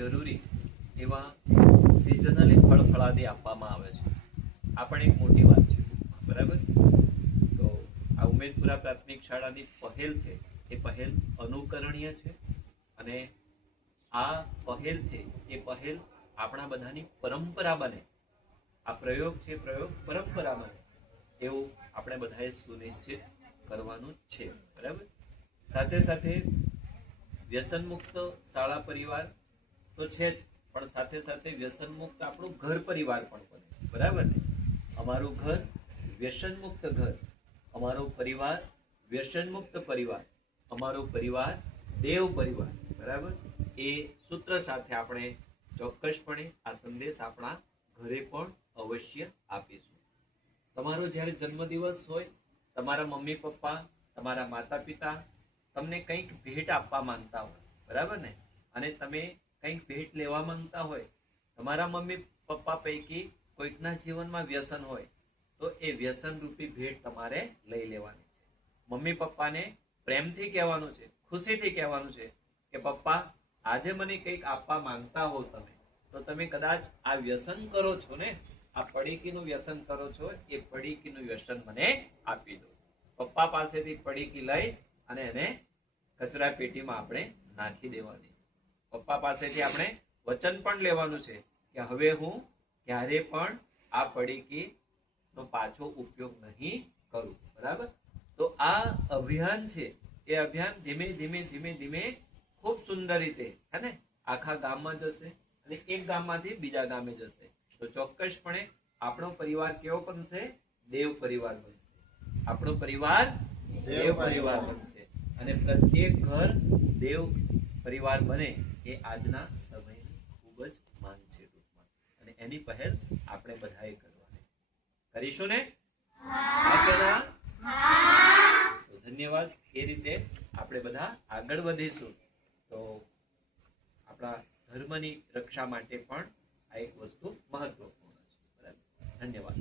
જરૂરી એવા સિઝનલી ફળફળાદી આપવામાં આવે છે. આ પણ એક મોટી વાત છે, બરાબર. તો આ ઉમેદપુરા પ્રાથમિક શાળાની પહેલ છે એ પહેલ અનુકરણીય છે અને આ પહેલ છે એ પહેલ આપણા બધાની પરંપરા બને. આ પ્રયોગ છે, પ્રયોગ પરંપરા બને એવું આપણે બધાએ સુનિશ્ચિત કરવાનું છે, બરાબર. સાથે સાથે વ્યસન મુક્ત શાળા પરિવાર તો છે જ, પણ સાથે સાથે વ્યસન મુક્ત આપણું ઘર પરિવાર પણ બને, બરાબર ને. અમારું ઘર વ્યસન મુક્ત ઘર, અમારો પરિવાર વ્યસન મુક્ત પરિવાર, અમારો પરિવાર દેવ પરિવાર, બરાબર. એ સૂત્ર સાથે આપણે ચોક્કસપણે આ સંદેશ આપણા ઘરે પણ અવશ્ય આપીશું. તમારો જ્યારે જન્મદિવસ હોય, તમારા મમ્મી પપ્પા, તમારા માતા પિતા તમને કંઈક ભેટ આપવા માંગતા હોય, બરાબર ને, અને તમે કંઈક ભેટ લેવા માંગતા હોય, તમારા મમ્મી પપ્પા પૈકી કોઈકના જીવનમાં વ્યસન હોય તો એ વ્યસન રૂપી ભેટ તમારે લઈ લેવાની છે. મમ્મી પપ્પાને પ્રેમથી કહેવાનું છે, ખુશીથી કહેવાનું છે કે પપ્પા આજે મને કંઈક આપવા માંગતા હો તમે, તો તમે કદાચ આ વ્યસન કરો છો ને, આ પડીકીનું વ્યસન કરો છો, એ પડીકીનું વ્યસન મને આપી દો. પપ્પા પાસેથી પડીકી લઈ અને એને કચરા પેટીમાં આપણે નાખી દેવાની. પપ્પા પાસેથી આપણે વચન પણ લેવાનું છે કે હવે હું ક્યારે પણ આ પડીકીનો પાછો ઉપયોગ નહીં કરું, બરાબર. તો આ અભિયાન છે, એ અભિયાન ધીમે ધીમે ધીમે ધીમે ખૂબ સુંદર રીતે હે ને આખા ગામમાં જશે અને એક ગામમાંથી બીજા ગામે જશે. તો ચોક્કસપણે આપણો પરિવાર કેવો બનશે? દેવ પરિવાર બનશે. આપણો પરિવાર દેવ પરિવાર બનશે અને પ્રત્યેક ઘર દેવ પરિવાર બને એ આજના સમયની ખૂબ જ માંગ છે ટૂંકમાં, અને એની પહેલ આપણે બધાએ કરવાની. કરીશું ને? તો ધન્યવાદ. એ રીતે આપણે બધા આગળ વધીશું તો આપણા ધર્મની રક્ષા માટે પણ આ એક વસ્તુ મહત્વપૂર્ણ છે, બરાબર. ધન્યવાદ.